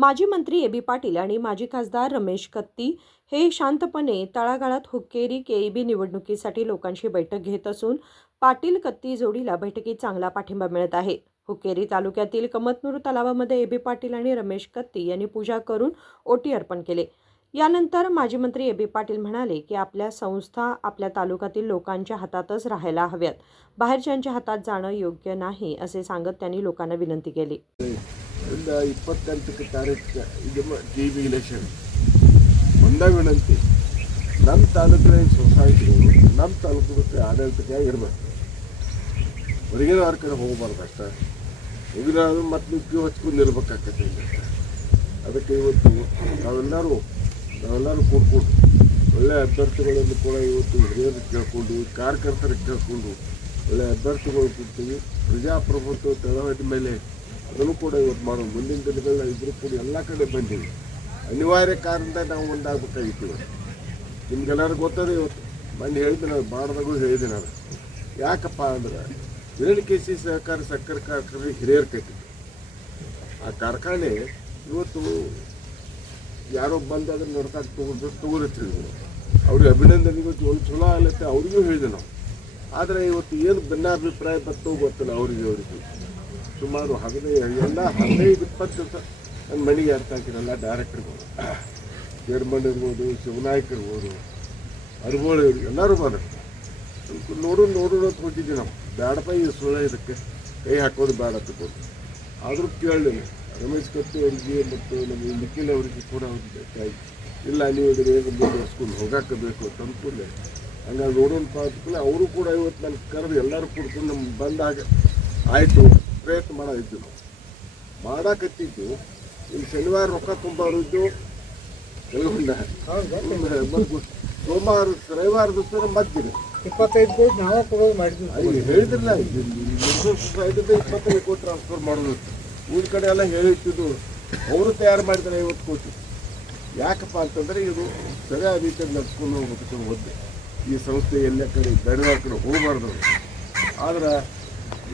माजी मंत्री ए.बी. पाटील आणि माजी खासदार रमेश कत्ती हे शांतपणे तळागाळात हुक्केरी केईबी निवडणुकीसाठी लोकांशी बैठक घेत असून पाटील-कत्ती जोडीला बैठकीत चांगला पाठिंबा मिळत आहे. हुक्केरी तालुक्यातील कमतनूर तलावामध्ये ए.बी. पाटील आणि रमेश कत्ती यांनी पूजा करून ओटी अर्पण केले. यानंतर माजी मंत्री ए.बी. पाटील म्हणाले की आपल्या संस्था आपल्या तालुक्यातील लोकांच्या हातातच राहायला हव्यात, बाहेरच्यांच्या हातात जाणं योग्य नाही असे सांगत त्यांनी लोकांना विनंती केली. 28ಕ್ಕೆ ತಾರೀಕು ಇದು GB ಇಲೆಕ್ಷನ್ ಒಂದೇ ವಿನಂತಿ, ನಮ್ಮ ತಾಲೂಕಿನ ಸೊಸೈಟಿಗಳು ನಮ್ಮ ತಾಲೂಕು ಆಡಳಿತಕ್ಕೆ ಇರಬೇಕು. ಹೊರಗಿನ ಅವ್ರ ಕಡೆ ಹೋಗಬಾರ್ದು ಅಷ್ಟೇ. ಹೋಗಿರೋದು ಮತ್ತು ನುಗ್ಗಿ ಹಚ್ಕೊಂಡಿರ್ಬೇಕಾಗತ್ತೆ. ಅದಕ್ಕೆ ಇವತ್ತು ನಾವೆಲ್ಲರೂ ಕೂಡ್ಕೊಂಡು ಒಳ್ಳೆಯ ಅಭ್ಯರ್ಥಿಗಳನ್ನು ಕೂಡ ಇವತ್ತು ಹಿರಿಯರು ಕೇಳಿಕೊಂಡು ಕಾರ್ಯಕರ್ತರಿಗೆ ಕೇಳಿಕೊಂಡು ಒಳ್ಳೆಯ ಅಭ್ಯರ್ಥಿಗಳು ಕೊಡ್ತೀವಿ. ಪ್ರಜಾಪ್ರಭುತ್ವ ತಳಹದಿ ಮೇಲೆ ಅದನ್ನು ಕೂಡ ಇವತ್ತು ಮಾಡೋದು. ಮುಂದಿನ ದಿನಗಳ ಇಬ್ಬರು ಕೂಡ ಎಲ್ಲ ಕಡೆ ಬಂದೀವಿ. ಅನಿವಾರ್ಯ ಕಾರಣದಿಂದ ನಾವು ಒಂದಾಗಬೇಕಾಗಿತ್ತು. ನಿಮ್ಗೆಲ್ಲರಿಗೂ ಗೊತ್ತದೆ. ಇವತ್ತು ಮೊನ್ನೆ ಹೇಳಿದೆ, ನಾನು ಬಾಡದಾಗೂ ಹೇಳಿದೆ. ನಾನು ಯಾಕಪ್ಪ ಅಂದ್ರೆ KC ಸಹಕಾರಿ ಸಕ್ಕರೆ ಕಾರ್ಖಾನೆ ಹಿರಿಯರು ಕಟ್ಟಿದ್ದು. ಆ ಕಾರ್ಖಾನೆ ಇವತ್ತು ಯಾರೋ ಬಂದು ಅದನ್ನು ನಡ್ಕಕ್ಕೆ ತಗೋರಿರ್ತೀವಿ. ಅವ್ರಿಗೆ ಅಭಿನಂದನೆಗಳು ಒಂದು ಚಲೋ ಆಗ್ಲತ್ತೆ ಅವ್ರಿಗೂ ಹೇಳಿದೆ ನಾವು. ಆದರೆ ಇವತ್ತು ಏನು ಭಿನ್ನಾಭಿಪ್ರಾಯ ಬರ್ತೋ ಗೊತ್ತಿಲ್ಲ ಅವರಿಗೆ ಸುಮಾರು 15-20 ದಿವಸ ನನ್ನ ಮನೆಗೆ ಅರ್ಥ ಹಾಕಿರಲ್ಲ. ಡೈರೆಕ್ಟರ್ಗಳು, ಚೇರ್ಮನ್ ಇರ್ಬೋದು, ಶಿವನಾಯಕ್ ಇರ್ಬೋದು, ಅರ್ಬೋಳು ಇರ್ಬೋದು, ಎಲ್ಲರೂ ಬಂದರು. ನೋಡೋಣ ಅಂತ ಹೋಗಿದ್ವಿ ನಾವು. ಬೇಡಪ್ಪ ಈ ಸುಳ್ಳು ಇದಕ್ಕೆ ಕೈ ಹಾಕೋದು ಬೇಡ ತಗೊಂಡು. ಆದರೂ ಕೇಳಲಿಲ್ಲ. ರಮೇಶ್ ಕತ್ತಿ ಅವರಿಗೆ ಮತ್ತು ನಮ್ಮ ನಿಖಿಲ್ ಅವರಿಗೆ ಕೂಡ ಅವ್ರಿಗೆ ಇಲ್ಲ, ನೀವು ಇದನ್ನು ಹೇಗೆ ಮುಂದುವರ್ಸ್ಕೊಂಡು ಹೋಗಾಕಬೇಕು ಅಂತ ಅಂದ್ಕೊಂಡೆ. ಹಂಗಾಗಿ ನೋಡೋಣ ಪಾತ್ಕೂಲೆ ಅವರು ಕೂಡ ಇವತ್ತು ನನ್ನ ಕರೆದು ಎಲ್ಲರೂ ಕೂಡ್ಕೊಂಡು ನಮ್ಗೆ ಬಂದಾಗ ಆಯಿತು ಪ್ರಯತ್ನ ಮಾಡೋದಿದ್ದು. ನಾವು ಮಾಡಾಕತ್ತಿದ್ದು ಇಲ್ಲಿ ಶನಿವಾರ ರೊಕ್ಕ ತುಂಬೋರಿದ್ದು ಕೆಲವೊಂದು ಮತ್ತು ಸೋಮವಾರ ರವಿವಾರ ದಿವಸ ಮದ್ದಿದೆ 25 ಕೋಟಿ ನಾವು ಕೊಡೋದು ಮಾಡಿದ್ವಿ. ಅಲ್ಲಿ ಹೇಳಿದ್ರಲ್ಲ, 25 ಕೋಟಿ ಟ್ರಾನ್ಸ್ಫರ್ ಮಾಡೋದು. ಊರ ಕಡೆ ಎಲ್ಲ ಹೇಳಿಟ್ಟಿದ್ದು ಅವರು ತಯಾರು ಮಾಡಿದ್ದಾರೆ 50 ಕೋಟಿ. ಯಾಕಪ್ಪ ಅಂತಂದರೆ ಇದು ಸರಿಯಾದ ರೀತಿಯಲ್ಲಿ ನಡ್ಸ್ಕೊಂಡು ಹೋಗ್ಬೇಕು. ಒದ್ದು ಈ ಸಂಸ್ಥೆ ಎಲ್ಲ ಕಡೆ ದಡಿದ ಕಡೆ ಹೋಗಬಾರ್ದು. ಆದ್ರೆ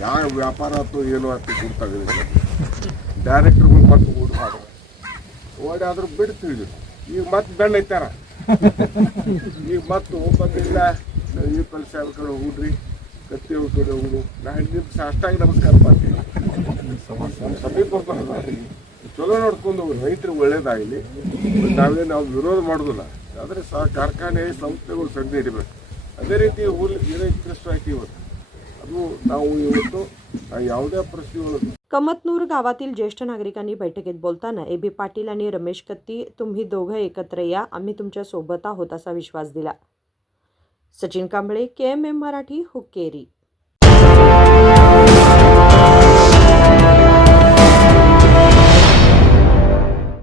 ಯಾವ ವ್ಯಾಪಾರ ಆಯ್ತು ಏನೋ ಆಯ್ತು ಗುರ್ತಾಗಲಿಲ್ಲ. ಡೈರೆಕ್ಟ್ರುಗಳು ಮತ್ತೆ ಓಡಾದರೂ ಬಿಡ್ತೀವಿ. ಈಗ ಮತ್ತೆ ಬೆಣ್ಣ ಐತಾರ. ಈಗ ಮತ್ತೆ ಹೋಗ್ಬಂದಿಲ್ಲ. ಈ ಸಾಹೇಬ್ರ ಕಡೆ ಹೋಗ್ರಿ, ಕತ್ತಿ ಅವ್ರ ಕಡೆ ಹೋಗುದು. ನಾನು ನಿಮ್ಗೆ ಅಷ್ಟಾಗಿ ನಮಸ್ಕಾರ ಮಾಡ್ತೀನಿ. ನಮ್ಮ ಸಮೀಪ ಚಲೋ ನೋಡ್ಕೊಂಡು ರೈತರಿಗೆ ಒಳ್ಳೇದಾಗಲಿ. ನಾವು ವಿರೋಧ ಮಾಡೋದಿಲ್ಲ. ಆದರೆ ಕಾರ್ಖಾನೆ ಸಂಸ್ಥೆಗಳು ಸಣ್ಣ ಹಿಡಿಬೇಕು. ಅದೇ ರೀತಿ ಊರಲ್ಲಿ ಇಂಟ್ರೆಸ್ಟ್ ಆಯ್ತು. ಇವತ್ತು ಅದು ನಾವು ಇವತ್ತು ಯಾವುದೇ परिस्थितीवर. कमतनूर गावातील ज्येष्ठ नागरिकांनी बैठकीत बोलताना ए.बी. पाटील आणि रमेश कत्ती तुम्ही दोघं एकत्र या, आम्ही तुमच्या सोबत आहोत असा विश्वास दिला. सचिन कांबळे, KMM मराठी, हुक्केरी.